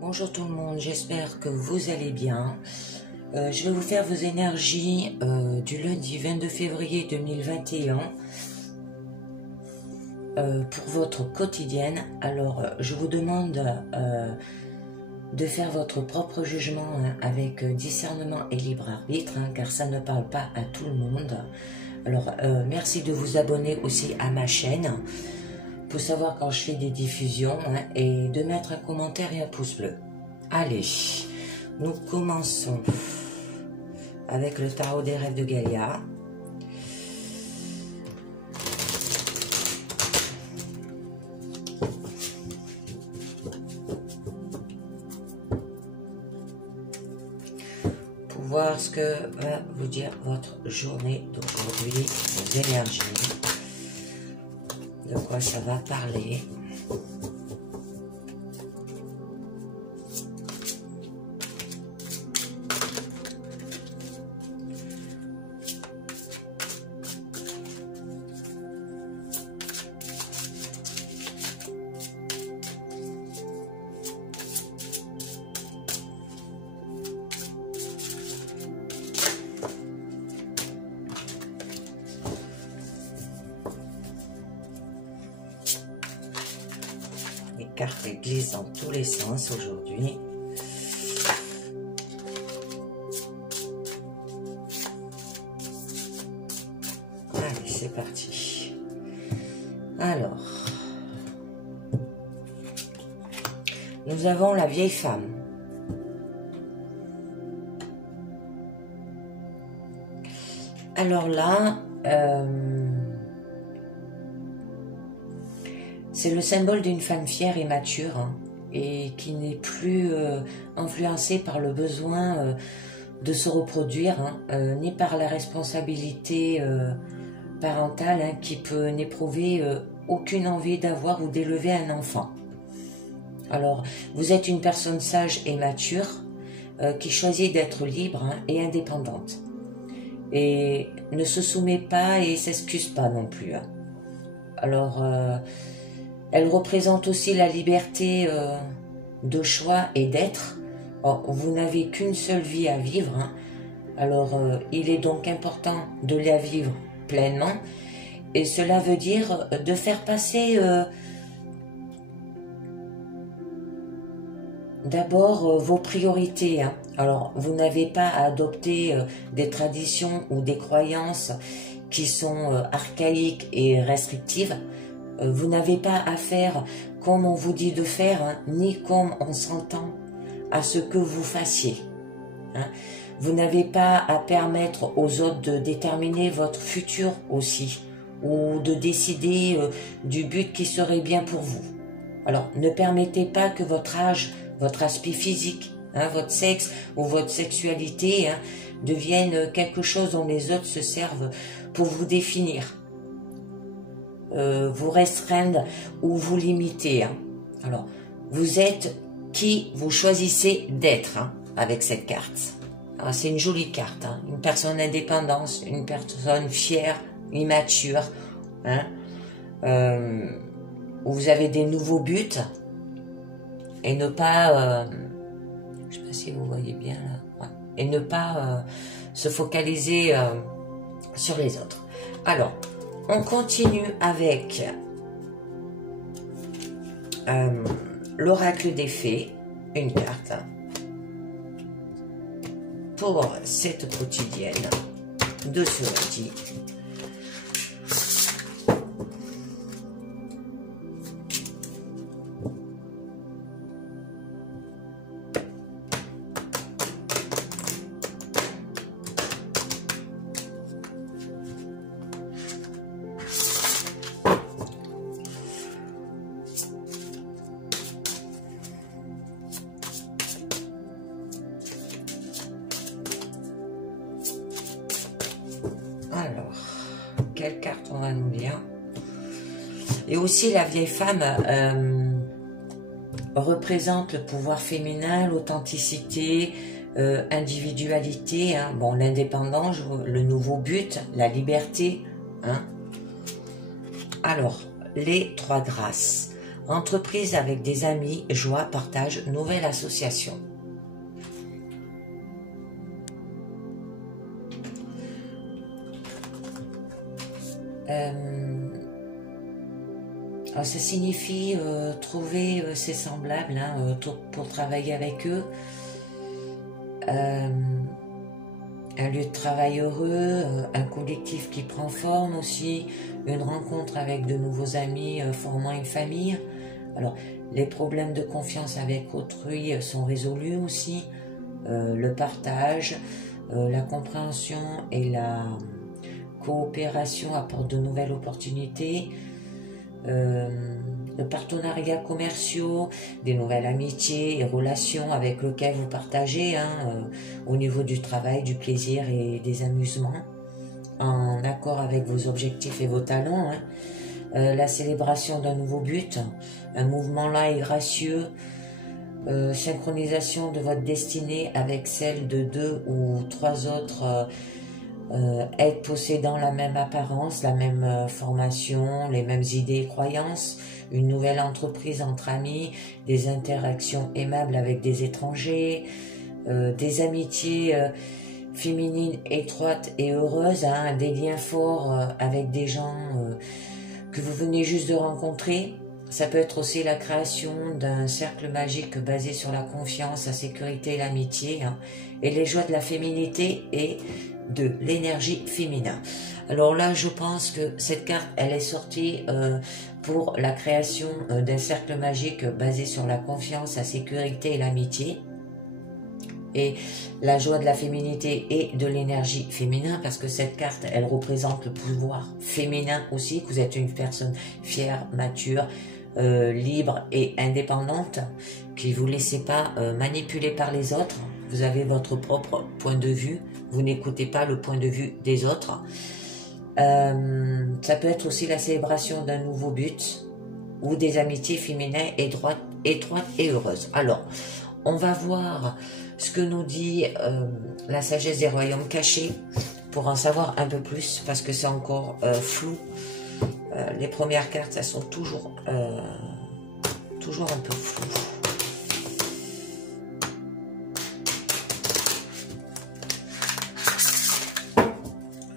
Bonjour tout le monde, j'espère que vous allez bien. Je vais vous faire vos énergies du lundi 22 février 2021 pour votre quotidienne. Alors, je vous demande de faire votre propre jugement avec discernement et libre arbitre, car ça ne parle pas à tout le monde. Alors, merci de vous abonner aussi à ma chaîne pour savoir quand je fais des diffusions et de mettre un commentaire et un pouce bleu. Allez, nous commençons avec le tarot des rêves de Gaïa. Pour voir ce que va vous dire votre journée d'aujourd'hui, vos énergies. De quoi ça va parler. Les cartes glissent dans tous les sens aujourd'hui. Allez, c'est parti. Alors, nous avons la vieille femme. Alors là, c'est le symbole d'une femme fière et mature et qui n'est plus influencée par le besoin de se reproduire, ni par la responsabilité parentale qui peut n'éprouver aucune envie d'avoir ou d'élever un enfant. Alors, vous êtes une personne sage et mature qui choisit d'être libre et indépendante et ne se soumet pas et s'excuse pas non plus. Alors, elle représente aussi la liberté de choix et d'être. Vous n'avez qu'une seule vie à vivre. Alors, il est donc important de la vivre pleinement. Et cela veut dire de faire passer d'abord vos priorités. Alors, vous n'avez pas à adopter des traditions ou des croyances qui sont archaïques et restrictives. Vous n'avez pas à faire comme on vous dit de faire, ni comme on s'entend à ce que vous fassiez. Vous n'avez pas à permettre aux autres de déterminer votre futur aussi, ou de décider du but qui serait bien pour vous. Alors, ne permettez pas que votre âge, votre aspect physique, votre sexe ou votre sexualité deviennent quelque chose dont les autres se servent pour vous définir. Vous restreindre ou vous limiter. Alors, vous êtes qui vous choisissez d'être avec cette carte. C'est une jolie carte, une personne indépendante, une personne fière, immature, où vous avez des nouveaux buts et ne pas, je ne sais pas si vous voyez bien là, et ne pas se focaliser sur les autres. Alors, on continue avec l'oracle des fées, une carte pour cette quotidienne de ce lundi. Alors, quelle carte on va nous lire? Et aussi, la vieille femme représente le pouvoir féminin, l'authenticité, individualité, bon, l'indépendance, le nouveau but, la liberté. Alors, les trois grâces. Entreprise avec des amis, joie, partage, nouvelle association. Alors ça signifie trouver ses semblables hein, pour travailler avec eux. Un lieu de travail heureux, un collectif qui prend forme aussi, une rencontre avec de nouveaux amis formant une famille. Alors, les problèmes de confiance avec autrui sont résolus aussi. Le partage, la compréhension et la coopération apportent de nouvelles opportunités. De partenariats commerciaux, des nouvelles amitiés et relations avec lesquelles vous partagez au niveau du travail, du plaisir et des amusements, en accord avec vos objectifs et vos talents. La célébration d'un nouveau but, un mouvement lent et gracieux, synchronisation de votre destinée avec celle de 2 ou 3 autres être possédant la même apparence, la même formation, les mêmes idées et croyances, une nouvelle entreprise entre amis, des interactions aimables avec des étrangers, des amitiés féminines étroites et heureuses, des liens forts avec des gens que vous venez juste de rencontrer. Ça peut être aussi la création d'un cercle magique basé sur la confiance, la sécurité et l'amitié, et les joies de la féminité et de l'énergie féminin. Alors là, je pense que cette carte, elle est sortie pour la création d'un cercle magique basé sur la confiance, la sécurité et l'amitié. Et la joie de la féminité et de l'énergie féminin, parce que cette carte, elle représente le pouvoir féminin aussi, que vous êtes une personne fière, mature, libre et indépendante, qui ne vous laissez pas manipuler par les autres. Vous avez votre propre point de vue, vous n'écoutez pas le point de vue des autres. Ça peut être aussi la célébration d'un nouveau but ou des amitiés féminines étroites et heureuses. Alors, on va voir ce que nous dit la sagesse des royaumes cachés pour en savoir un peu plus, parce que c'est encore flou. Les premières cartes, elles sont toujours un peu floues.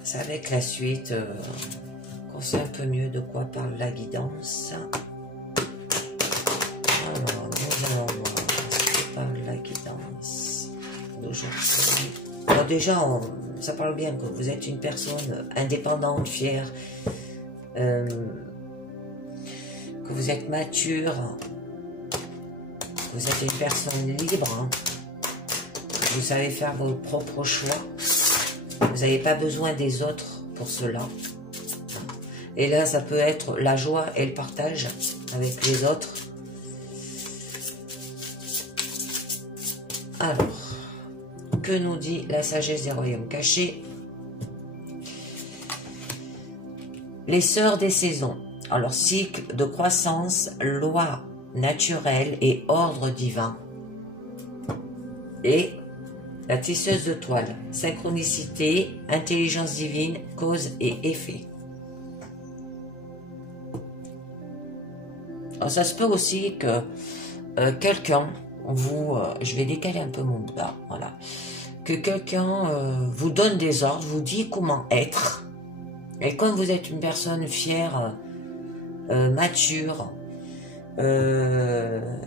C'est avec la suite qu'on sait un peu mieux de quoi parle la guidance. Alors, nous allons voir ce que parle la guidance d'aujourd'hui. Alors déjà, ça parle bien que vous êtes une personne indépendante, fière, que vous êtes mature, que vous êtes une personne libre, que vous savez faire vos propres choix. Vous n'avez pas besoin des autres pour cela. Et là, ça peut être la joie et le partage avec les autres. Alors, que nous dit la sagesse des royaumes cachés? Les sœurs des saisons. Alors, cycle de croissance, loi naturelle et ordre divin. Et la tisseuse de toile, synchronicité, intelligence divine, cause et effet. Alors ça se peut aussi que quelqu'un je vais décaler un peu mon bras, voilà, que quelqu'un vous donne des ordres, vous dit comment être, et comme vous êtes une personne fière, mature,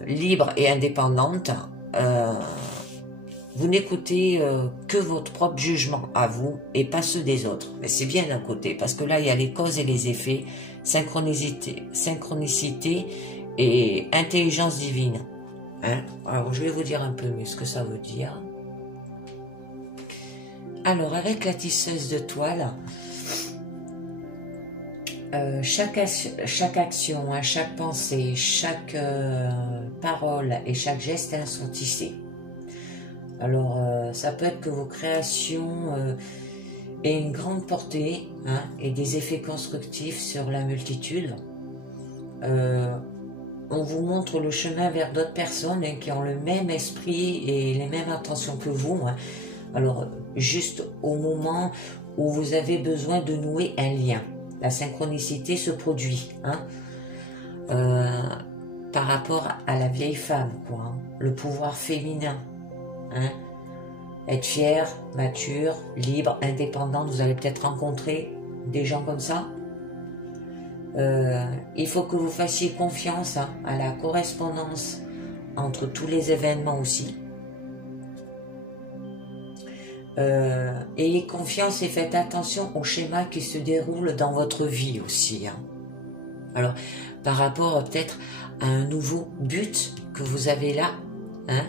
libre et indépendante, vous n'écoutez que votre propre jugement à vous et pas ceux des autres. Mais c'est bien d'un côté, parce que là, il y a les causes et les effets, synchronicité et intelligence divine. Alors, je vais vous dire un peu mieux ce que ça veut dire. Alors, avec la tisseuse de toile, chaque action, chaque pensée, chaque parole et chaque geste sont tissés. Alors, ça peut être que vos créations aient une grande portée et des effets constructifs sur la multitude. On vous montre le chemin vers d'autres personnes qui ont le même esprit et les mêmes intentions que vous. Alors, juste au moment où vous avez besoin de nouer un lien, la synchronicité se produit. par rapport à la vieille femme, quoi, hein. Le pouvoir féminin, hein. Être fière, mature, libre, indépendante. Vous allez peut-être rencontrer des gens comme ça. Il faut que vous fassiez confiance, hein, à la correspondance entre tous les événements aussi. Ayez confiance et faites attention aux schémas qui se déroulent dans votre vie aussi, hein. Alors, par rapport peut-être à un nouveau but que vous avez là, hein,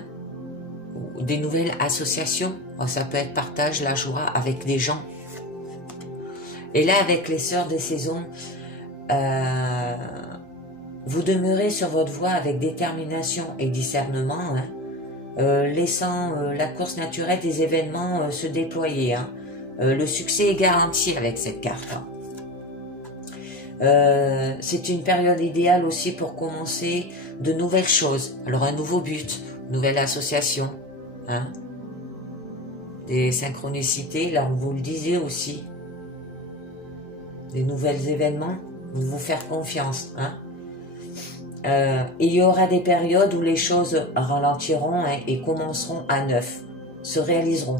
ou des nouvelles associations, ça peut être partage la joie avec des gens. Et là, avec les sœurs des saisons, vous demeurez sur votre voie avec détermination et discernement, hein, laissant la course naturelle des événements se déployer, hein. Le succès est garanti avec cette carte, hein. C'est une période idéale aussi pour commencer de nouvelles choses. Alors un nouveau but, une nouvelle association, hein, des synchronicités, là on vous le disait aussi, des nouvelles événements, vous faire confiance, hein. Il y aura des périodes où les choses ralentiront, hein, et commenceront à neuf, se réaliseront,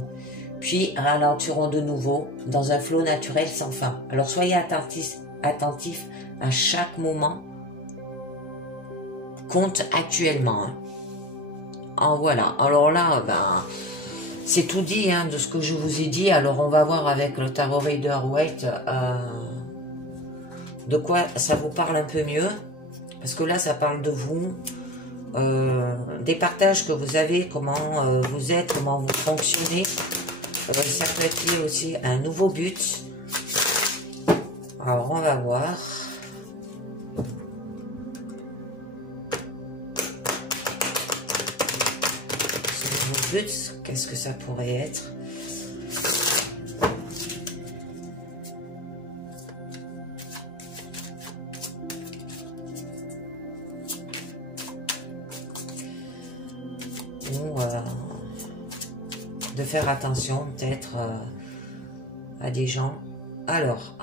puis ralentiront de nouveau dans un flot naturel sans fin. Alors soyez attentifs à chaque moment compte actuellement, hein. En voilà, alors là, ben, c'est tout dit, hein, de ce que je vous ai dit. Alors on va voir avec le Tarot Rider Waite de quoi ça vous parle un peu mieux, parce que là ça parle de vous, des partages que vous avez, comment vous êtes, comment vous fonctionnez. Ça peut être lié aussi à un nouveau but. Alors on va voir. Ce nouveau but, qu'est-ce que ça pourrait être? Ou de faire attention peut-être à des gens. Alors,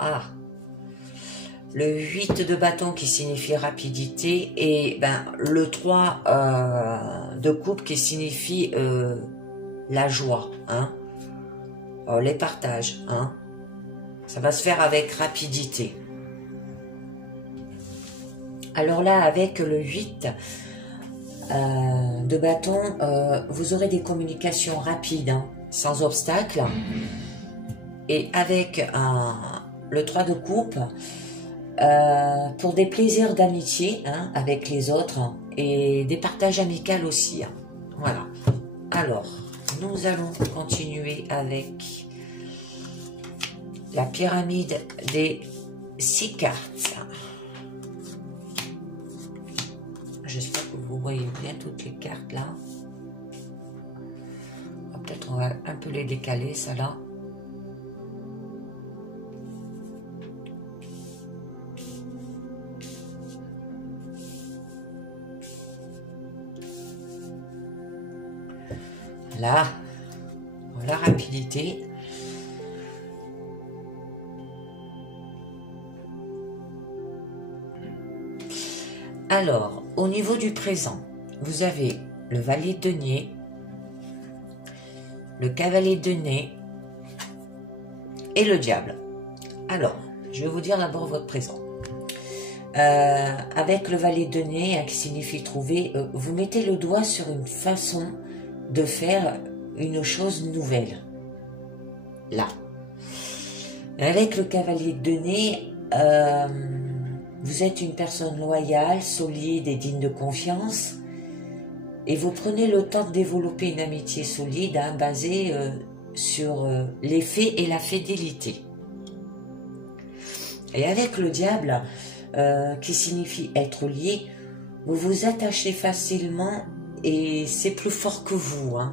le 8 de bâton qui signifie rapidité, et ben, le 3 de coupe qui signifie la joie, hein. Les partages, hein. Ça va se faire avec rapidité. Alors là, avec le 8 de bâton, vous aurez des communications rapides, hein, sans obstacle. Et avec le 3 de coupe, pour des plaisirs d'amitié, hein, avec les autres, hein, et des partages amicaux aussi, hein. Voilà. Alors, nous allons continuer avec la pyramide des 6 cartes. J'espère que vous voyez bien toutes les cartes là. Peut-être on va un peu les décaler, ça là. Là, la rapidité. Alors, au niveau du présent, vous avez le Valet de denier, le Cavalier de denier et le Diable. Alors, je vais vous dire d'abord votre présent. Avec le Valet de denier, qui signifie trouver, vous mettez le doigt sur une façon de faire une chose nouvelle. Là. Avec le Cavalier de denier, vous êtes une personne loyale, solide et digne de confiance, et vous prenez le temps de développer une amitié solide, hein, basée sur les faits et la fidélité. Et avec le Diable, qui signifie être lié, vous vous attachez facilement et c'est plus fort que vous, hein.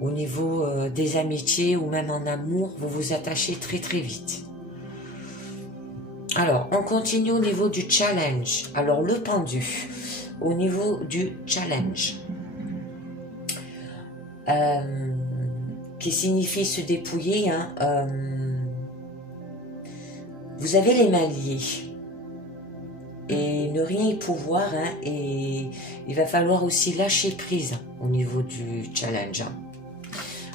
Au niveau des amitiés ou même en amour, vous vous attachez très très vite. Alors, on continue au niveau du challenge. Alors, le pendu, au niveau du challenge, qui signifie se dépouiller, hein, vous avez les mains liées. et ne rien y pouvoir, hein, et il va falloir aussi lâcher prise au niveau du challenge. Hein.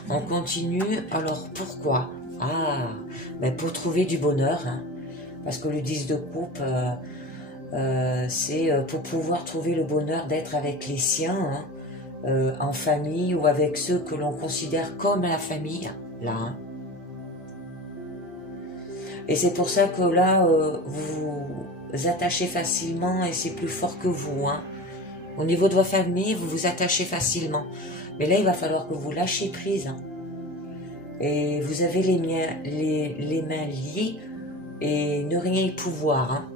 On continue, alors pourquoi? Ben pour trouver du bonheur, hein, parce que le 10 de coupe, c'est pour pouvoir trouver le bonheur d'être avec les siens, hein, en famille ou avec ceux que l'on considère comme la famille, là. Hein. Et c'est pour ça que là, vous vous attachez facilement et c'est plus fort que vous. Hein. Au niveau de votre famille, vous vous attachez facilement. Mais là, il va falloir que vous lâchiez prise. Hein. Et vous avez les mains liées et ne rien y pouvoir. Hein.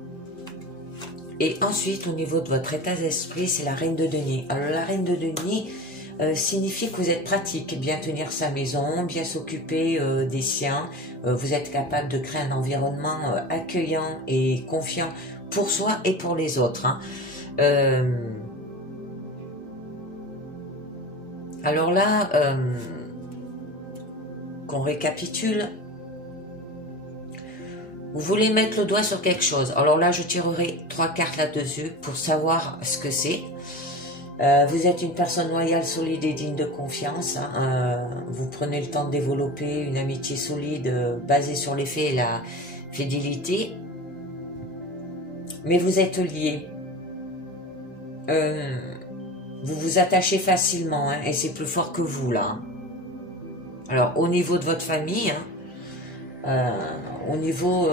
Et ensuite, au niveau de votre état d'esprit, c'est la reine de denier. Alors, la reine de denier signifie que vous êtes pratique, bien tenir sa maison, bien s'occuper des siens. Vous êtes capable de créer un environnement accueillant et confiant pour soi et pour les autres. Hein. Alors là, qu'on récapitule. Vous voulez mettre le doigt sur quelque chose. Alors là, je tirerai 3 cartes là-dessus pour savoir ce que c'est. Vous êtes une personne loyale, solide et digne de confiance. Hein. Vous prenez le temps de développer une amitié solide basée sur les faits et la fidélité. Mais vous êtes liés. Vous vous attachez facilement, hein, et c'est plus fort que vous là. Hein. Alors au niveau de votre famille, hein, au niveau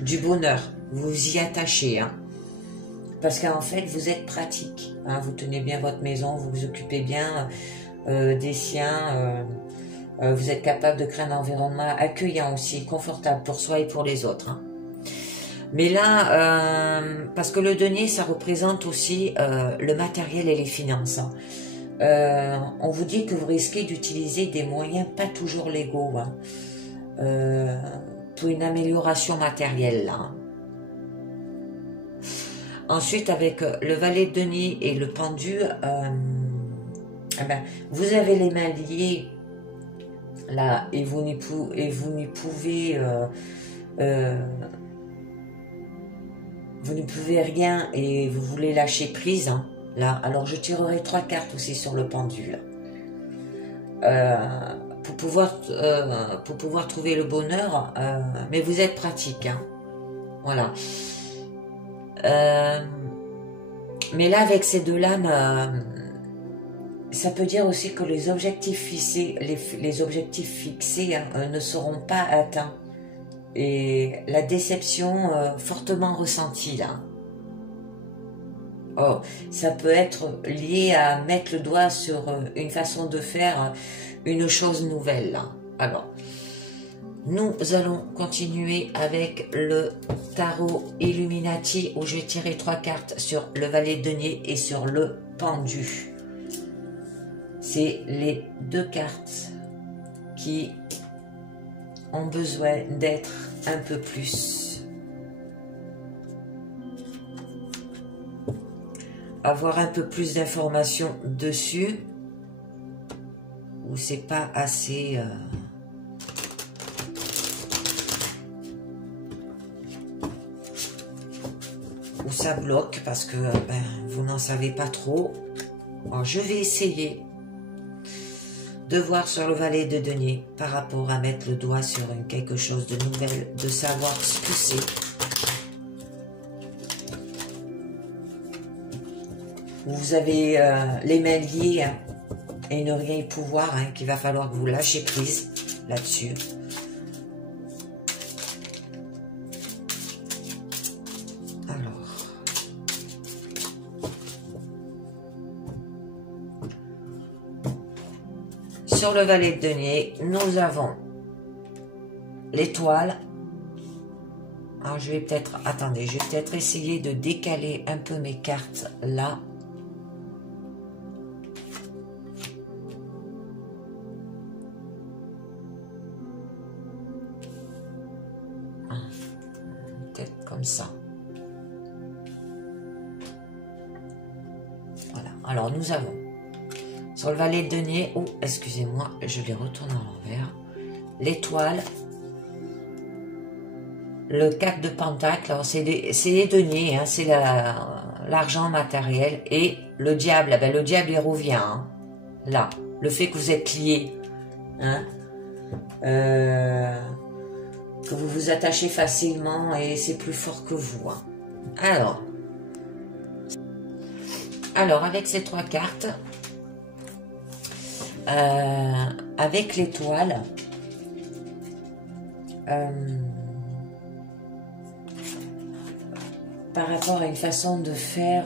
du bonheur, vous vous y attachez, hein, parce qu'en fait vous êtes pratique, hein, vous tenez bien votre maison, vous vous occupez bien des siens, vous êtes capable de créer un environnement accueillant aussi, confortable pour soi et pour les autres. Hein. Mais là, parce que le denier, ça représente aussi le matériel et les finances. Hein. On vous dit que vous risquez d'utiliser des moyens pas toujours légaux, hein, pour une amélioration matérielle. Là. Hein. Ensuite, avec le valet de denier et le pendu, vous avez les mains liées là et vous n'y pouvez vous ne pouvez rien et vous voulez lâcher prise, hein, là. Alors je tirerai 3 cartes aussi sur le pendule. Pour pouvoir trouver le bonheur, mais vous êtes pratique. Hein, voilà. Mais là, avec ces deux lames, ça peut dire aussi que les objectifs fixés hein, ne seront pas atteints. Et la déception fortement ressentie là. Oh, ça peut être lié à mettre le doigt sur une façon de faire une chose nouvelle là. Alors, nous allons continuer avec le tarot Illuminati où je vais tirer 3 cartes sur le valet de denier et sur le pendu. C'est les 2 cartes qui ont besoin d'être un peu plus. Avoir un peu plus d'informations dessus. Ou c'est pas assez... Ou ça bloque parce que vous n'en savez pas trop. Alors, je vais essayer de voir sur le valet de denier par rapport à mettre le doigt sur quelque chose de nouvel, de savoir ce que c'est. Vous avez les mains liées hein, et ne rien y pouvoir, hein, qu'il va falloir que vous lâchiez prise là-dessus. Sur le valet de denier, nous avons l'étoile. Alors, je vais peut-être... Attendez, je vais peut-être essayer de décaler un peu mes cartes là. Peut-être comme ça. Voilà. Alors, nous avons... Sur le valet de denier, oh, excusez-moi, je les retourne à l'envers. L'étoile, le 4 de Pentacle, c'est les deniers, hein, c'est l'argent matériel. Et le diable, ben, le diable il revient, hein, là. Le fait que vous êtes liés, hein, que vous vous attachez facilement et c'est plus fort que vous. Hein. Alors, avec ces 3 cartes, avec l'étoile, par rapport à une façon de faire,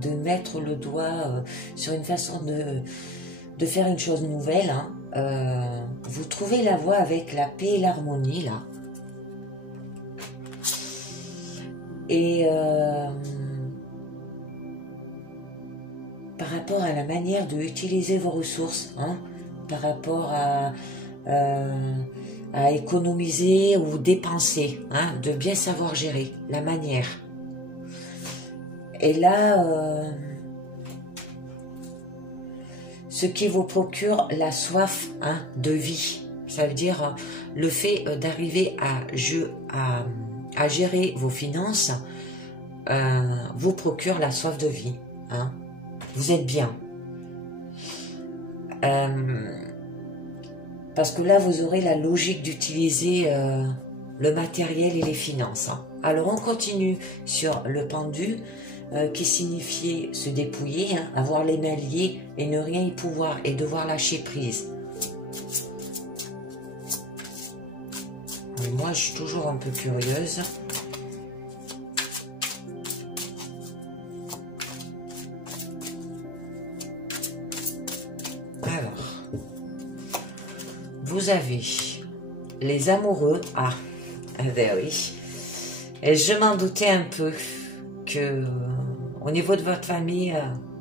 de mettre le doigt sur une façon de faire une chose nouvelle, hein, vous trouvez la voie avec la paix et l'harmonie, là. Et par rapport à la manière d'utiliser vos ressources, hein, par rapport à économiser ou dépenser, hein, de bien savoir gérer la manière. Et là, ce qui vous procure la soif, hein, de vie, ça veut dire le fait d'arriver à gérer vos finances, vous procure la soif de vie. Hein. Vous êtes bien. Parce que là, vous aurez la logique d'utiliser le matériel et les finances. Hein. Alors, on continue sur le pendu, qui signifiait se dépouiller, hein, avoir les mains liées et ne rien y pouvoir et devoir lâcher prise. Et moi, je suis toujours un peu curieuse. Vous avez les amoureux. Ah, ben oui. Et je m'en doutais un peu que au niveau de votre famille,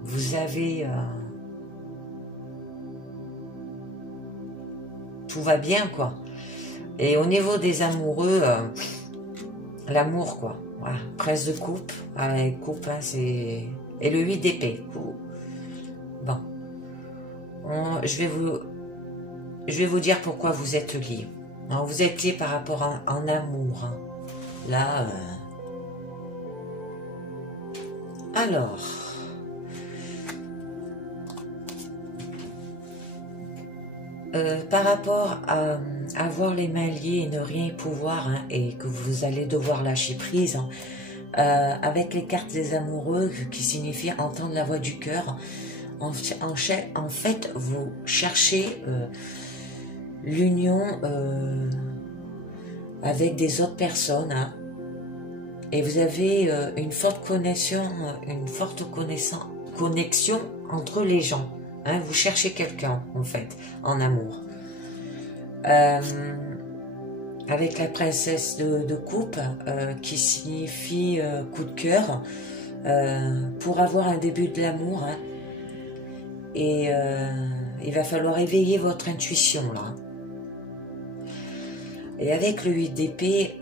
vous avez... tout va bien, quoi. Et au niveau des amoureux, l'amour, quoi. Voilà. Prince de coupe. Coupe, hein, c'est... Et le 8 d'épée. Bon. Je vais vous dire pourquoi vous êtes liés. Alors, vous êtes liés par rapport en amour. Hein. Là... Alors... par rapport à avoir les mains liées et ne rien y pouvoir, hein, et que vous allez devoir lâcher prise, hein, avec les cartes des amoureux qui signifient entendre la voix du cœur, en fait, vous cherchez l'union avec des autres personnes, hein, et vous avez une forte connexion entre les gens. Hein, vous cherchez quelqu'un, en fait, en amour. Avec la princesse de coupe, qui signifie coup de cœur, pour avoir un début de l'amour, hein, et il va falloir éveiller votre intuition, là. Et avec le 8 d'épée,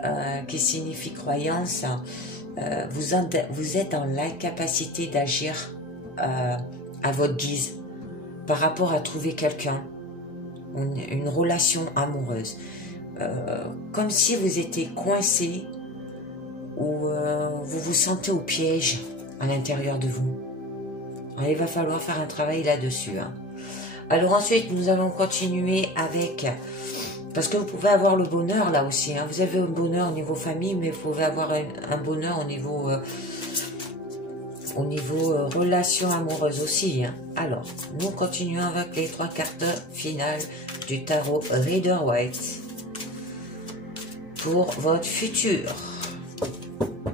qui signifie croyance, vous êtes dans l'incapacité d'agir à votre guise, par rapport à trouver quelqu'un, une relation amoureuse. Comme si vous étiez coincé ou vous vous sentez au piège à l'intérieur de vous. Alors, il va falloir faire un travail là-dessus. Hein. Alors ensuite, nous allons continuer avec... Parce que vous pouvez avoir le bonheur là aussi. Hein. Vous avez un bonheur au niveau famille, mais vous pouvez avoir un bonheur au niveau relations amoureuses aussi. Hein. Alors, nous continuons avec les 3 cartes finales du tarot Rider-Waite pour votre futur.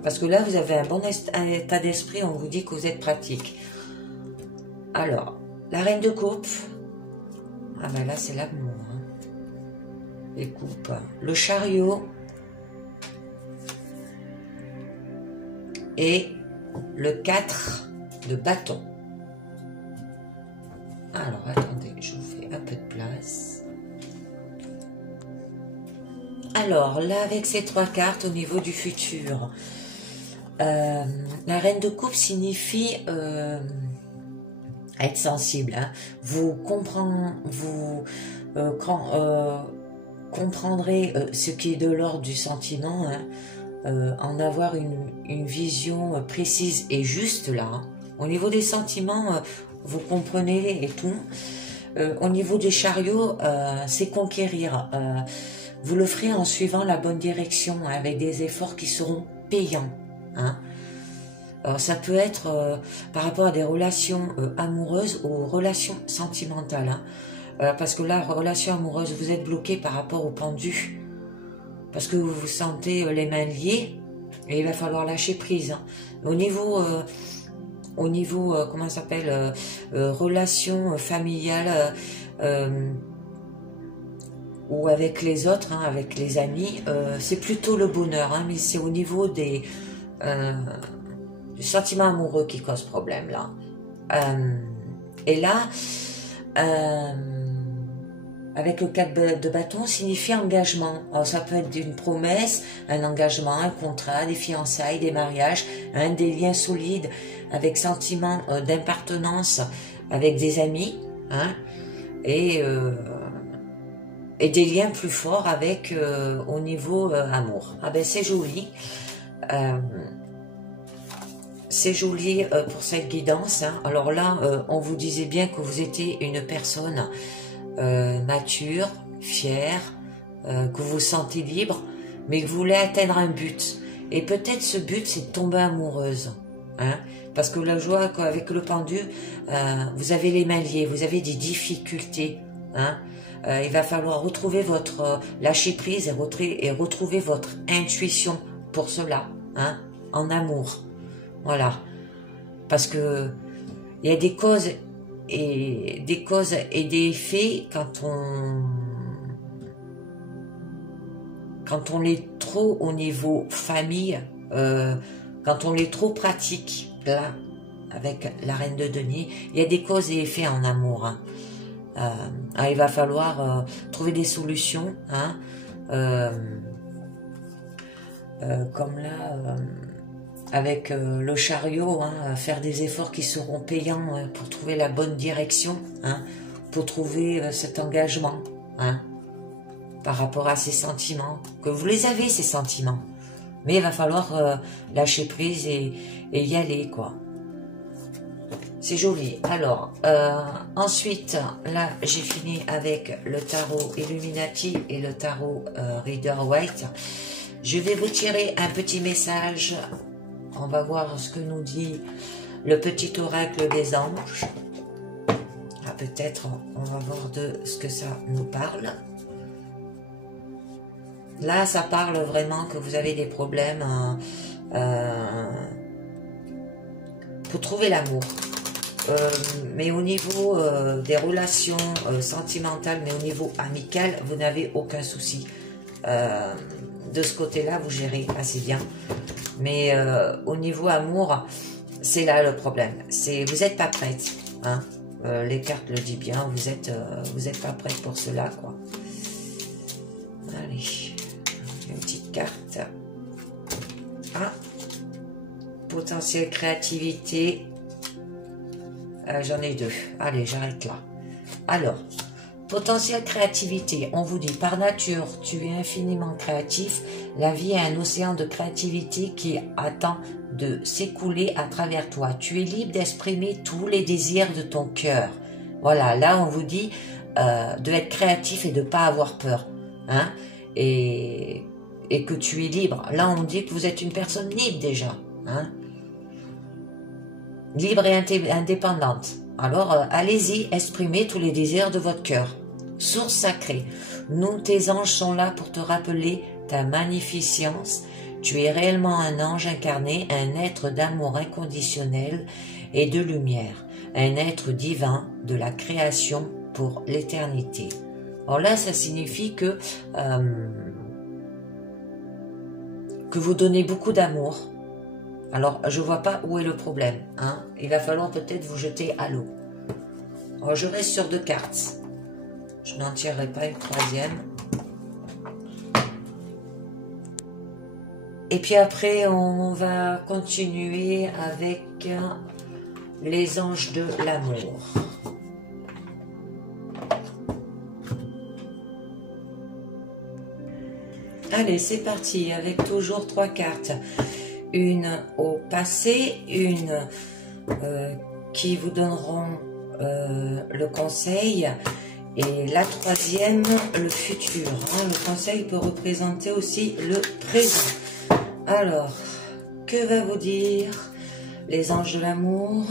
Parce que là, vous avez un bon état d'esprit, on vous dit que vous êtes pratique. Alors, la reine de coupe. Ah ben là, c'est l'amour. Hein. Les coupes. Le chariot. Et le 4 de bâton. Alors, attendez, je vous fais un peu de place. Alors, là, avec ces 3 cartes, au niveau du futur, la reine de coupe signifie être comprendrez ce qui est de l'ordre du sentiment, hein, en avoir une vision précise et juste là. Hein. Au niveau des sentiments, vous comprenez et tout. Au niveau des chariots, c'est conquérir. Vous le ferez en suivant la bonne direction, hein, avec des efforts qui seront payants. Hein. Alors, ça peut être par rapport à des relations amoureuses ou relations sentimentales. Hein. Parce que là, relation amoureuse, vous êtes bloqué par rapport au pendu. Parce que vous vous sentez les mains liées et il va falloir lâcher prise. Hein. Au niveau comment ça s'appelle, relations familiales ou avec les autres, hein, avec les amis, c'est plutôt le bonheur. Hein, mais c'est au niveau des du sentiment amoureux qui cause problème là. Et là, avec le 4 de bâton, signifie engagement. Alors, ça peut être une promesse, un engagement, un contrat, des fiançailles, des mariages, hein, des liens solides avec sentiment d'appartenance avec des amis, hein, et des liens plus forts avec au niveau amour. Ah ben c'est joli. C'est joli pour cette guidance. Hein. Alors là, on vous disait bien que vous étiez une personne mature, fière, que vous vous sentez libre, mais que vous voulez atteindre un but. Et peut-être ce but, c'est de tomber amoureuse. Hein. Parce que la joie, avec le pendu, vous avez les mains liées, vous avez des difficultés. Hein. Il va falloir retrouver votre lâcher prise et retrouver votre intuition pour cela, hein, en amour. Voilà. Parce que il y a des causes et des effets quand on est trop au niveau famille, quand on est trop pratique, là, avec la reine de denier, il y a des causes et effets en amour. Hein. Il va falloir trouver des solutions, hein, comme là, avec le chariot, hein, faire des efforts qui seront payants, hein, pour trouver la bonne direction, hein, pour trouver cet engagement, hein, par rapport à ces sentiments, que vous les avez ces sentiments, mais il va falloir lâcher prise et y aller, quoi. C'est joli. Alors, ensuite, là, j'ai fini avec le tarot Illuminati et le tarot Rider-Waite. Je vais vous tirer un petit message. On va voir ce que nous dit le petit oracle des anges. Ah, peut-être, on va voir de ce que ça nous parle. Là, ça parle vraiment que vous avez des problèmes pour trouver l'amour. Mais au niveau des relations sentimentales, mais au niveau amical, vous n'avez aucun souci. De ce côté-là, vous gérez assez bien. Mais au niveau amour, c'est là le problème. Vous n'êtes pas prête. Hein. Les cartes le disent bien, vous êtes pas prête pour cela, quoi. Allez, une petite carte. Ah, potentiel créativité. J'en ai deux. Allez, j'arrête là. Alors, potentiel créativité. On vous dit, par nature, tu es infiniment créatif. La vie est un océan de créativité qui attend de s'écouler à travers toi. Tu es libre d'exprimer tous les désirs de ton cœur. Voilà, là, on vous dit de être créatif et de ne pas avoir peur. Hein, et que tu es libre. Là, on dit que vous êtes une personne libre déjà. Hein. Libre et indépendante. Alors, allez-y, exprimez tous les désirs de votre cœur. Source sacrée. Nous, tes anges, sont là pour te rappeler ta magnificence. Tu es réellement un ange incarné, un être d'amour inconditionnel et de lumière. Un être divin de la création pour l'éternité. Alors là, ça signifie que vous donnez beaucoup d'amour. Alors, je vois pas où est le problème. Hein. Il va falloir peut-être vous jeter à l'eau. Alors, je reste sur 2 cartes. Je n'en tirerai pas une troisième. Et puis après, on va continuer avec les anges de l'amour. Allez, c'est parti, avec toujours 3 cartes. Une au passé, une qui vous donneront le conseil, et la troisième, le futur. Hein. Le conseil peut représenter aussi le présent. Alors, que va vous dire les anges de l'amour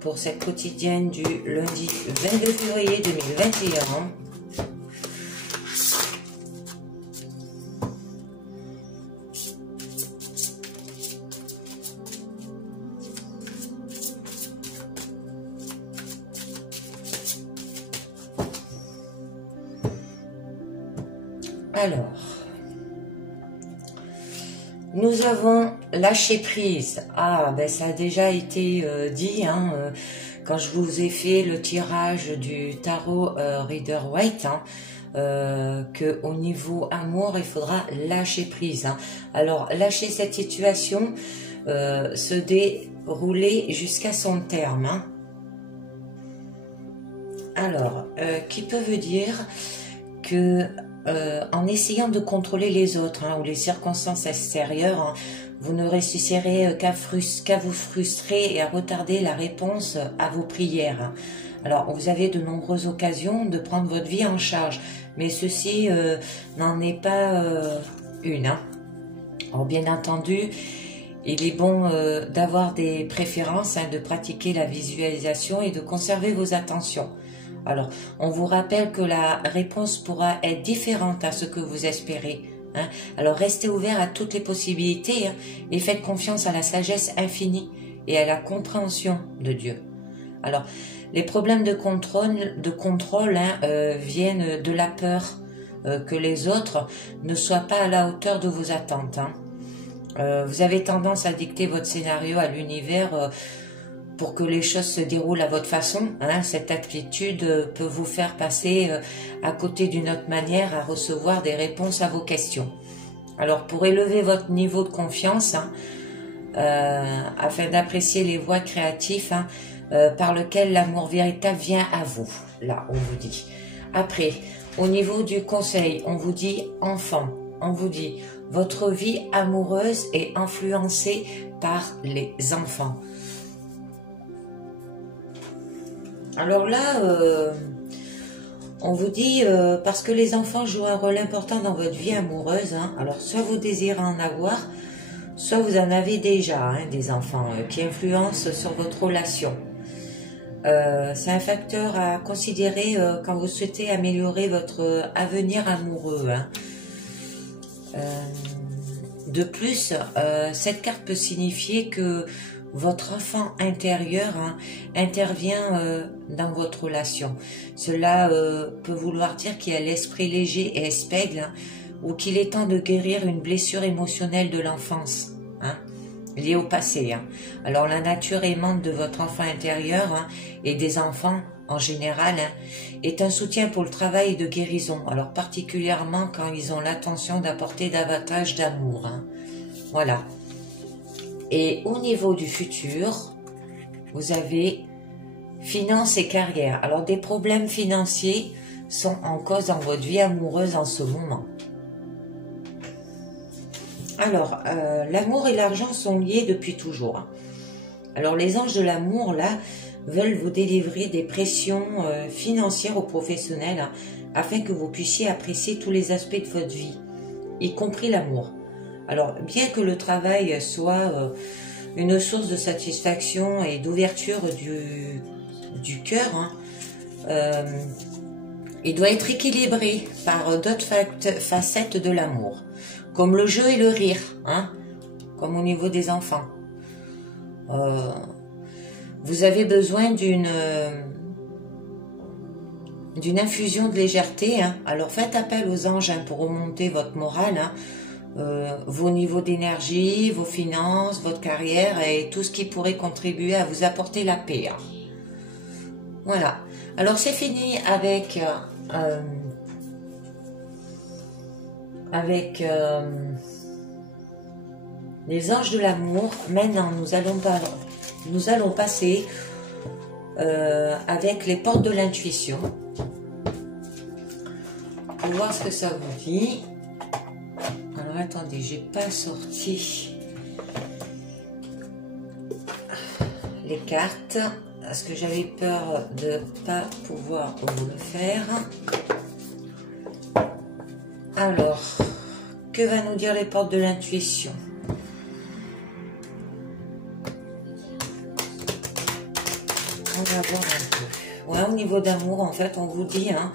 pour cette quotidienne du lundi 22 février 2021? Alors, nous avons lâché prise. Ah, ben ça a déjà été dit hein, quand je vous ai fait le tirage du tarot Rider-Waite, hein, que au niveau amour, il faudra lâcher prise. Hein. Alors, lâcher cette situation, se dérouler jusqu'à son terme. Hein. Alors, qui peut vous dire que en essayant de contrôler les autres hein, ou les circonstances extérieures, hein, vous ne réussirez qu'à vous frustrer et à retarder la réponse à vos prières. Hein. Alors, vous avez de nombreuses occasions de prendre votre vie en charge, mais ceci n'en est pas une. Hein. Alors, bien entendu, il est bon d'avoir des préférences, hein, de pratiquer la visualisation et de conserver vos attentions. Alors, on vous rappelle que la réponse pourra être différente à ce que vous espérez. Hein. Alors, restez ouvert à toutes les possibilités hein, et faites confiance à la sagesse infinie et à la compréhension de Dieu. Alors, les problèmes de contrôle hein, viennent de la peur que les autres ne soient pas à la hauteur de vos attentes. Hein. Vous avez tendance à dicter votre scénario à l'univers pour que les choses se déroulent à votre façon. Hein. Cette attitude peut vous faire passer à côté d'une autre manière à recevoir des réponses à vos questions. Alors, pour élever votre niveau de confiance, hein, afin d'apprécier les voies créatives hein, par lesquelles l'amour véritable vient à vous, là, on vous dit. Après, au niveau du conseil, on vous dit enfant, on vous dit votre vie amoureuse est influencée par les enfants. Alors là, on vous dit, parce que les enfants jouent un rôle important dans votre vie amoureuse, hein, alors soit vous désirez en avoir, soit vous en avez déjà hein, des enfants qui influencent sur votre relation. C'est un facteur à considérer quand vous souhaitez améliorer votre avenir amoureux. Hein. De plus, cette carte peut signifier que votre enfant intérieur hein, intervient dans votre relation. Cela peut vouloir dire qu'il y a l'esprit léger et espègle hein, ou qu'il est temps de guérir une blessure émotionnelle de l'enfance hein, liée au passé. Hein. Alors la nature aimante de votre enfant intérieur hein, et des enfants en général hein, est un soutien pour le travail de guérison. Alors particulièrement quand ils ont l'intention d'apporter davantage d'amour. Hein. Voilà. Et au niveau du futur, vous avez finances et carrière. Alors, des problèmes financiers sont en cause dans votre vie amoureuse en ce moment. Alors, l'amour et l'argent sont liés depuis toujours. Alors, les anges de l'amour, là, veulent vous délivrer des pressions financières ou professionnelles hein, afin que vous puissiez apprécier tous les aspects de votre vie, y compris l'amour. Alors, bien que le travail soit une source de satisfaction et d'ouverture du cœur, hein, il doit être équilibré par d'autres facettes de l'amour, comme le jeu et le rire, hein, comme au niveau des enfants. Vous avez besoin d'une infusion de légèreté, hein. Alors faites appel aux anges hein, pour remonter votre morale, hein. Vos niveaux d'énergie, vos finances, votre carrière et tout ce qui pourrait contribuer à vous apporter la paix. Hein. Voilà. Alors c'est fini avec les anges de l'amour. Maintenant, nous allons passer avec les portes de l'intuition. Pour voir ce que ça vous dit. attendez, j'ai pas sorti les cartes parce que j'avais peur de pas pouvoir vous le faire. Alors, que va nous dire les portes de l'intuition? On va voir un peu. Ouais, au niveau d'amour, en fait, on vous dit, hein,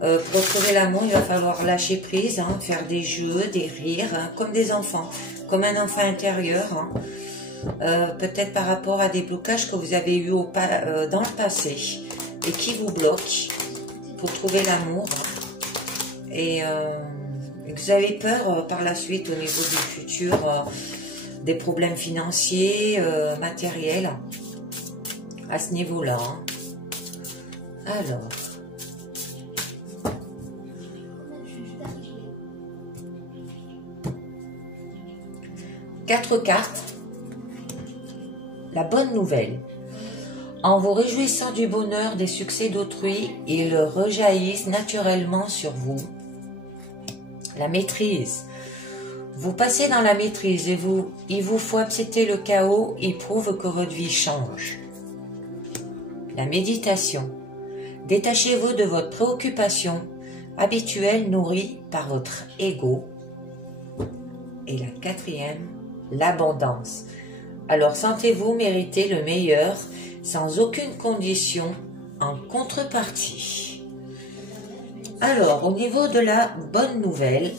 pour retrouver l'amour, il va falloir lâcher prise, hein, faire des jeux, des rires, hein, comme des enfants, comme un enfant intérieur. Hein. Peut-être par rapport à des blocages que vous avez eus dans le passé et qui vous bloquent pour trouver l'amour. Hein. Et que vous avez peur par la suite au niveau du futur, des problèmes financiers, matériels, à ce niveau-là. Hein. Alors... 4 cartes. La bonne nouvelle. En vous réjouissant du bonheur des succès d'autrui, ils rejaillissent naturellement sur vous. La maîtrise. Vous passez dans la maîtrise et il vous faut accepter le chaos, il prouve que votre vie change. La méditation. Détachez-vous de votre préoccupation habituelle nourrie par votre ego. Et la 4e, l'abondance. Alors sentez-vous mériter le meilleur sans aucune condition en contrepartie. Alors au niveau de la bonne nouvelle,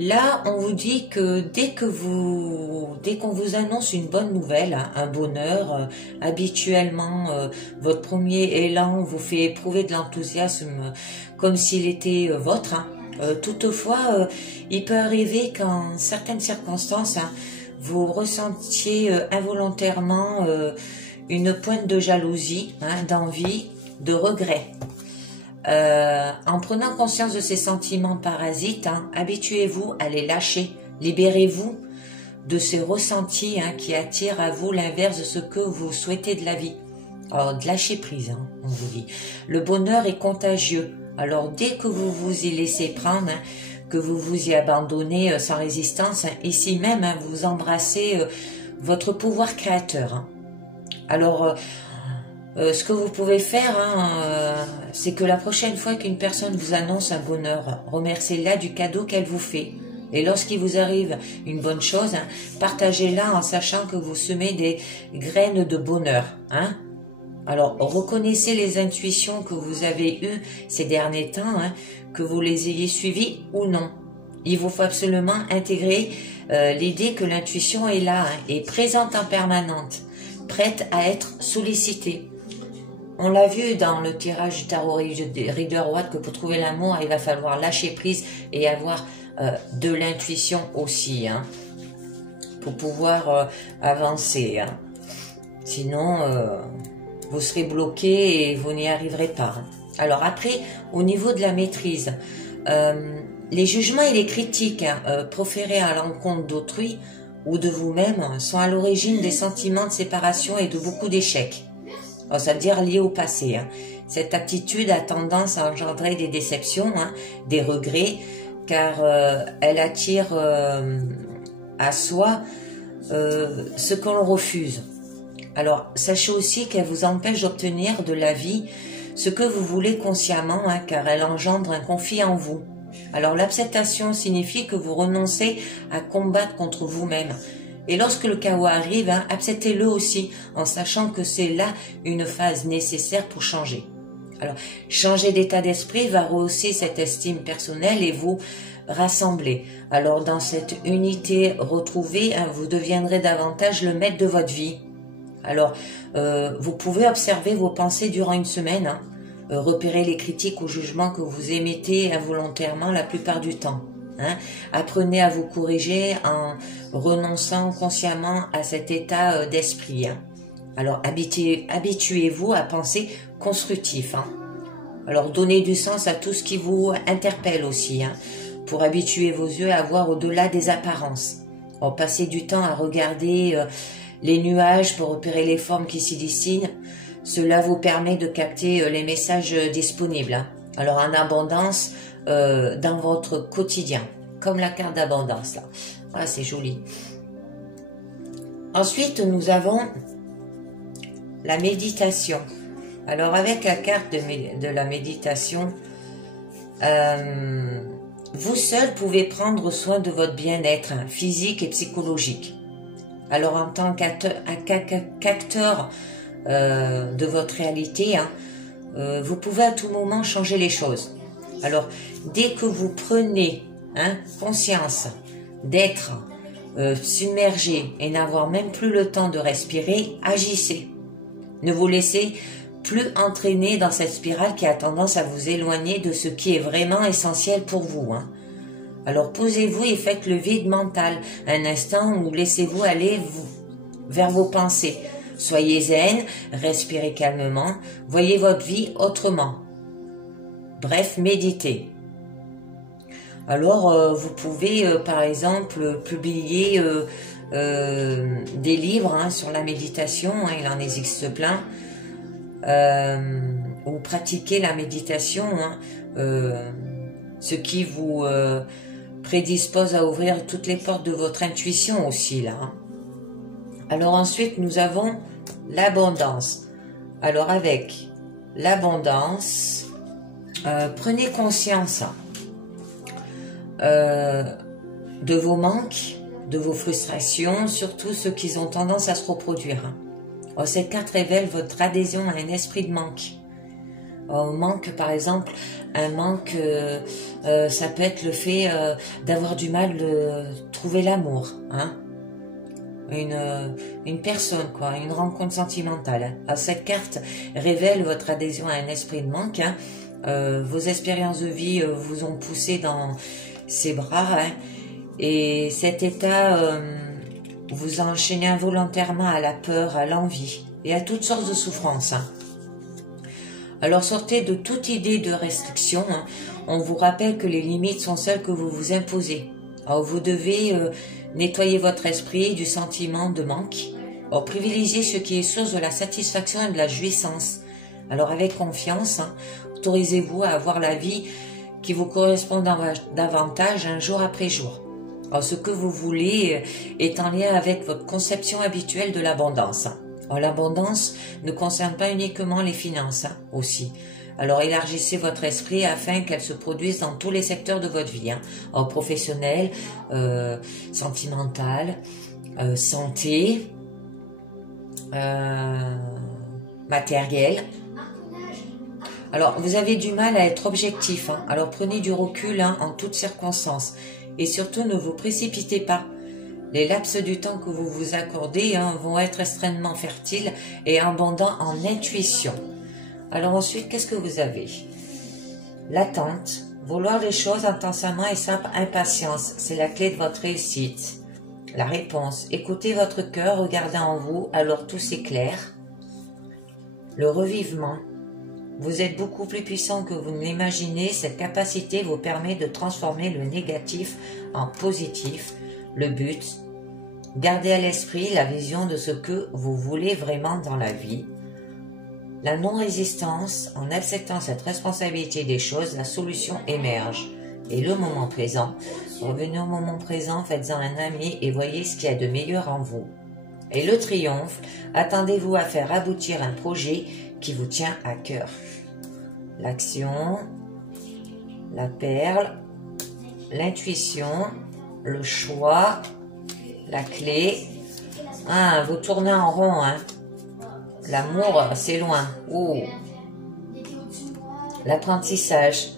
là on vous dit que dès qu'on vous annonce une bonne nouvelle, hein, un bonheur, habituellement votre premier élan vous fait éprouver de l'enthousiasme comme s'il était vôtre. Hein. Toutefois, il peut arriver qu'en certaines circonstances, hein, vous ressentiez involontairement une pointe de jalousie, hein, d'envie, de regret. En prenant conscience de ces sentiments parasites, hein, habituez-vous à les lâcher, libérez-vous de ces ressentis, hein, qui attirent à vous l'inverse de ce que vous souhaitez de la vie. Alors, de lâcher prise, hein, on vous dit. Le bonheur est contagieux. Alors, dès que vous vous y laissez prendre, hein, que vous vous y abandonnez sans résistance, hein, ici même, hein, vous embrassez votre pouvoir créateur. Hein. Alors, ce que vous pouvez faire, hein, c'est que la prochaine fois qu'une personne vous annonce un bonheur, remerciez-la du cadeau qu'elle vous fait. Et lorsqu'il vous arrive une bonne chose, hein, partagez-la en sachant que vous semez des graines de bonheur. Hein. Alors, reconnaissez les intuitions que vous avez eues ces derniers temps, hein, que vous les ayez suivies ou non. Il vous faut absolument intégrer l'idée que l'intuition est là, hein, est présente en permanente, prête à être sollicitée. On l'a vu dans le tirage du tarot Rider-Waite que pour trouver l'amour, il va falloir lâcher prise et avoir de l'intuition aussi, hein, pour pouvoir avancer. Hein. Sinon... vous serez bloqué et vous n'y arriverez pas. Alors après, au niveau de la maîtrise, les jugements et les critiques, hein, proférés à l'encontre d'autrui ou de vous-même, hein, sont à l'origine des sentiments de séparation et de beaucoup d'échecs. C'est-à-dire liés au passé. Hein. Cette attitude a tendance à engendrer des déceptions, hein, des regrets, car elle attire à soi ce qu'on refuse. Alors, sachez aussi qu'elle vous empêche d'obtenir de la vie ce que vous voulez consciemment, hein, car elle engendre un conflit en vous. Alors, l'acceptation signifie que vous renoncez à combattre contre vous-même. Et lorsque le chaos arrive, hein, acceptez-le aussi, en sachant que c'est là une phase nécessaire pour changer. Alors, changer d'état d'esprit va rehausser cette estime personnelle et vous rassembler. Alors, dans cette unité retrouvée, hein, vous deviendrez davantage le maître de votre vie. Alors, vous pouvez observer vos pensées durant une semaine, hein, repérer les critiques ou jugements que vous émettez involontairement la plupart du temps. Hein. Apprenez à vous corriger en renonçant consciemment à cet état d'esprit. Hein. Alors, habituez-vous à penser constructif. Hein. Alors, donnez du sens à tout ce qui vous interpelle aussi, hein, pour habituer vos yeux à voir au-delà des apparences. Alors, passez du temps à regarder... les nuages pour repérer les formes qui s'y dessinent, cela vous permet de capter les messages disponibles. Alors en abondance dans votre quotidien. comme la carte d'abondance là. Voilà, c'est joli. Ensuite, nous avons la méditation. Alors, avec la carte de la méditation, vous seul pouvez prendre soin de votre bien-être physique et psychologique. Alors, en tant qu'acteur de votre réalité, vous pouvez à tout moment changer les choses. Alors, dès que vous prenez conscience d'être submergé et n'avoir même plus le temps de respirer, agissez. Ne vous laissez plus entraîner dans cette spirale qui a tendance à vous éloigner de ce qui est vraiment essentiel pour vous. Alors posez-vous et faites le vide mental, un instant où laissez-vous aller vers vos pensées. Soyez zen, respirez calmement, voyez votre vie autrement. Bref, méditez. Alors, vous pouvez, par exemple, publier des livres sur la méditation, il en existe plein, ou pratiquer la méditation, ce qui vous prédispose à ouvrir toutes les portes de votre intuition aussi, là. Alors ensuite, nous avons l'abondance. Alors avec l'abondance, prenez conscience de vos manques, de vos frustrations, surtout ceux qui ont tendance à se reproduire. Alors, cette carte révèle votre adhésion à un esprit de manque. Manque, par exemple, un manque, ça peut être le fait d'avoir du mal de trouver l'amour, une personne, quoi, une rencontre sentimentale. Alors, cette carte révèle votre adhésion à un esprit de manque. Vos expériences de vie vous ont poussé dans ses bras, et cet état vous enchaînez involontairement à la peur, à l'envie et à toutes sortes de souffrances. Alors sortez de toute idée de restriction. On vous rappelle que les limites sont celles que vous vous imposez. Alors vous devez nettoyer votre esprit du sentiment de manque. Alors privilégiez ce qui est source de la satisfaction et de la jouissance. Alors avec confiance, autorisez-vous à avoir la vie qui vous correspond davantage jour après jour. Alors, ce que vous voulez est en lien avec votre conception habituelle de l'abondance. L'abondance ne concerne pas uniquement les finances aussi. Alors élargissez votre esprit afin qu'elle se produise dans tous les secteurs de votre vie. Professionnel, sentimental, santé, matériel. Alors, vous avez du mal à être objectif. Alors, prenez du recul en toutes circonstances. Et surtout, ne vous précipitez pas. Les laps du temps que vous vous accordez vont être extrêmement fertiles et abondants en intuition. Alors ensuite, qu'est-ce que vous avez? L'attente. Vouloir les choses intensément et sans impatience. C'est la clé de votre réussite. La réponse. Écoutez votre cœur, regardez en vous, alors tout s'éclaire. Le revivement. Vous êtes beaucoup plus puissant que vous ne l'imaginez. Cette capacité vous permet de transformer le négatif en positif. Le but, gardez à l'esprit la vision de ce que vous voulez vraiment dans la vie. La non-résistance, en acceptant cette responsabilité des choses, la solution émerge. Et le moment présent, revenez au moment présent, faites-en un ami et voyez ce qu'il y a de meilleur en vous. Et le triomphe, attendez-vous à faire aboutir un projet qui vous tient à cœur. L'action, la perle, l'intuition, le choix, la clé. Vous tournez en rond, L'amour, c'est loin. L'apprentissage.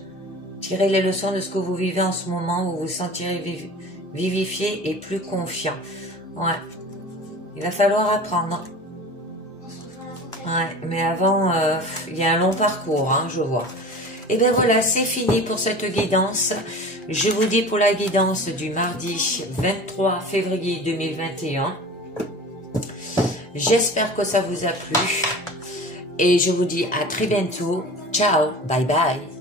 Tirez les leçons de ce que vous vivez en ce moment, vous vous sentirez vivifié et plus confiant. Il va falloir apprendre. Mais avant, il y a un long parcours, je vois. Et bien voilà, c'est fini pour cette guidance. Je vous dis pour la guidance du mardi 23 février 2021. J'espère que ça vous a plu. Et je vous dis à très bientôt. Ciao, bye bye.